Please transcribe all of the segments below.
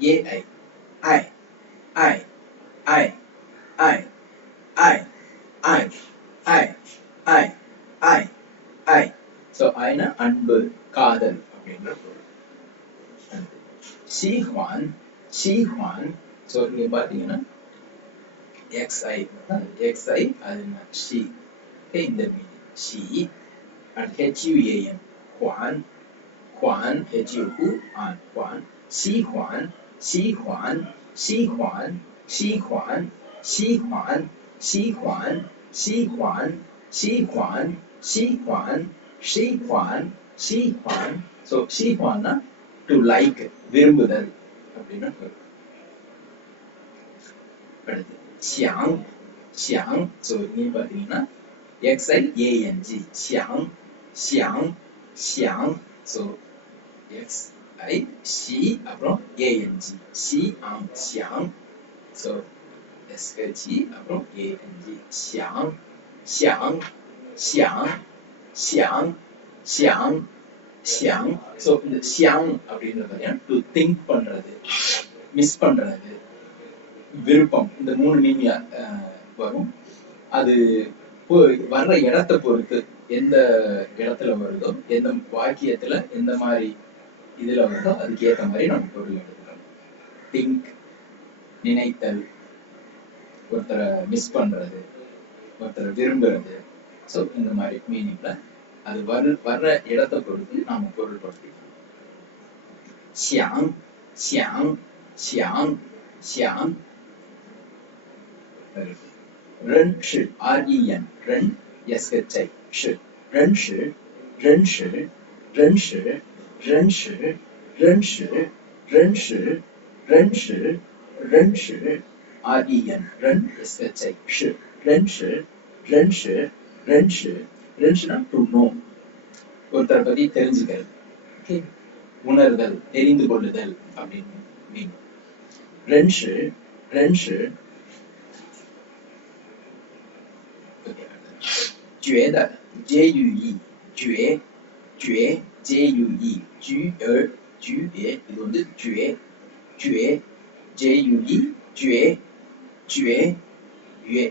AI, I, I, I, I, I, I, I, I, I, I. So Aina அன்பு, காதல் அப்படின்ற பொருள். சிஹுவான், சிஹுவான். ஸோ இங்க பார்த்தீங்கன்னா XI, XI அது என்ன ஷி, இந்த மீனிங் ஷி. அண்ட் HUAN, குவான், குவான், HU ஆன், குவான். சிஹுவான், சிஹுவான், சிஹுவான், சிஹுவான், சிஹுவான், சிஹுவான், சிஹுவான், சிஹுவான், சிஹுவான், சிஹுவான், சிஹுவான். ஸோ சிஹுவான்னா டு லைக், விரும்புதல் அப்படின்னு சொல்லுவோம். அடுத்து xiang, xiang. ஸோ இங்கே பார்த்தீங்கன்னா XIANG, xiang, xiang, xiang. So XI, she, அப்புறம் ANG, xiang, xiang. So SHE, அப்புறம் ANG, xiang, xiang, xiang, xiang, xiang, xiang. So இந்த xiang அப்படின்றது பார்த்தீங்கன்னா டு திங்க் பண்றது, மிஸ் பண்றது, விருப்பம், இந்த மூணு மீனிங் வரும். அது வர்ற இடத்தை பொறுத்து, எந்த இடத்துல வருதோ, எந்த வாக்கியத்துல எந்த மாதிரி இதுல வருதோ அதுக்கு ஏற்ற மாதிரி நம்ம பொருள் எடுத்துக்கலாம். திங்க், நினைத்தல், ஒருத்தரை மிஸ் பண்றது, ஒருத்தரை விரும்புறது. ஸோ இந்த மாதிரி மீனிங்ல அது வர்ற இடத்தை பொறுத்து நாம பொருள் படுத்திக்கலாம். xiang, xiang, xiang, xiang. 认识 REN 认 SHI 是认识认识认识认识认识认识认识认识 REN 认 SHI 是认识认识认识认识 to know, ஒருத்தரை பத்தி தெரிஞ்சுக்கிறது, உணர்தல், தெரிந்து கொள்ளுதல் அப்படின்னு மீன். 认识认识觉得 JUE 觉觉 JUE 觉觉இது வந்து觉觉 JUE 觉觉约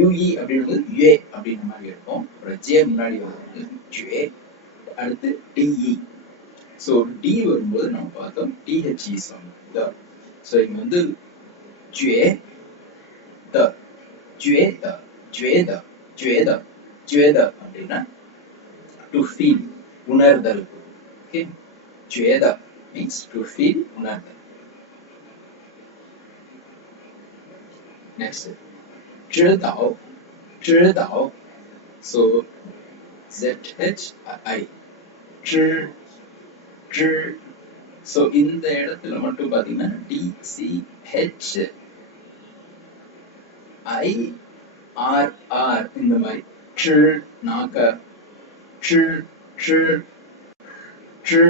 UE அப்படின்றது யே அப்படின்ற மாதிரி இருக்கும். அப்புறம் ஜே முன்னாடி வரும்போது ஜே, அடுத்து டிஇ. ஸோ டி வரும்போது நம்ம பார்த்தோம் டிஹெச்இ சவுண்ட். ஸோ இங்க வந்து ஜே த ஜே த ஜே த ஜே த ஜே த அப்படின்னா டு ஃபீல், உணர்தல். ஓகே, ஜே த மீன்ஸ் டு ஃபீல், உணர்தல். நெக்ஸ்ட் 知道知道 so ZHI 知知 so இந்த இடத்துல மட்டும் பாத்தீங்கன்னா DCH IRR இந்த மாதிரி 知 நாக்க 知知知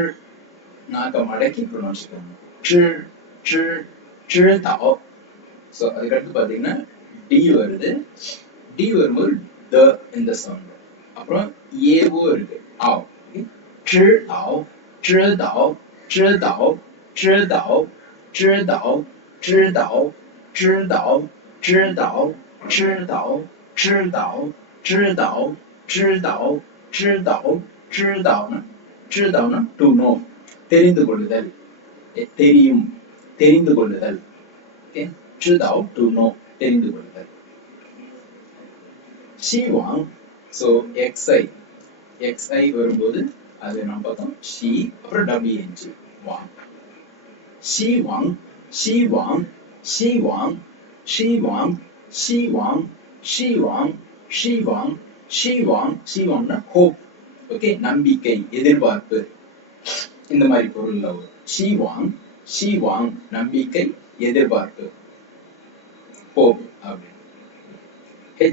நாக்க மடக்கி ப்ரொனவுன்ஸ் பண்ணணும். 知知知道 so அதுக்கடுத்து பாத்தீங்கன்னா டி வருது. டி வரும்போது த இந்த சவுண்ட், அப்புறம் ஏவோ இருக்கு ஆவ். 知道知道知道知道知道知道知道知道知道知道知道知道知道知道知道டு நோ, தெரிந்து கொள்ளுதல், தெரியும், தெரிந்து கொள்ளுதல். ஓகே, 知道டு நோ, தெரிந்து கொள்ளுதல். 希望 so XI XI வரும்போது அது நம்ம பார்த்தோம் ஷி, அப்புறம் WNG வாங். 希望希望希望希望希望希望希望希望希望ஹோப். ஓகே, நம்பிக்கை, எதிர்பார்ப்பு, இந்த மாதிரி பொருள்ல வரும். 希望希望நம்பிக்கை, எதிர்பார்ப்பு, hope அப்படின்னு.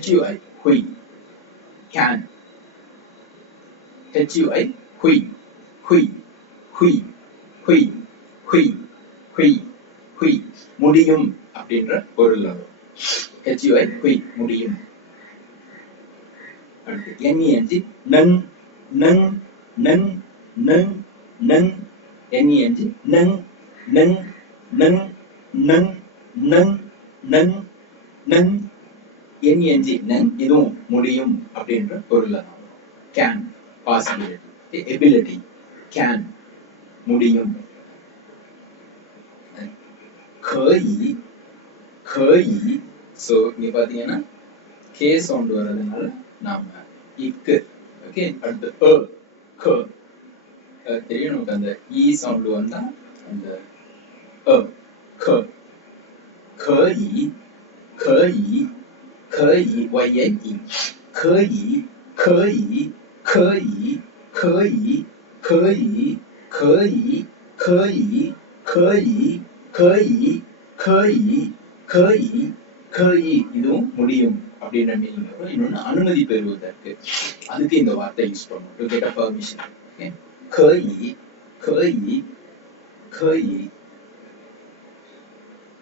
HUI 会 can HUI 会会会会会会会முடியும் அப்படின்ற பொருள் வரும். HUI 会முடியும். அடுத்து NENG நங் நங் நங் நங் நங் NENG நங் நங் நங் நங் நங் நங் நங் என்என்ஜி நங் இதுவும் முடியும் அப்படின்ற பொருள் தான் கேன் பாசிபிலிட்டி எபிலிட்டி கேன் முடியும் 可以可以 ஸோ இங்க பாத்தீங்கன்னா கே சவுண்ட் வர்றதுனால நாம இக்கு ஓகே அடுத்து க தெரியும் நமக்கு அந்த இ சவுண்ட் வந்தா அந்த க 可以可以可以 y-i-e 可以可以可以可以可以可以可以可以可以可以可以可以இதுவும் முடியும் அப்படின்ற மீனிங் வரும் இன்னொன்னு அனுமதி பெறுவதற்கு அதுக்கு இந்த வார்த்தை யூஸ் பண்ணுவோம் to get a permission okay 可以可以可以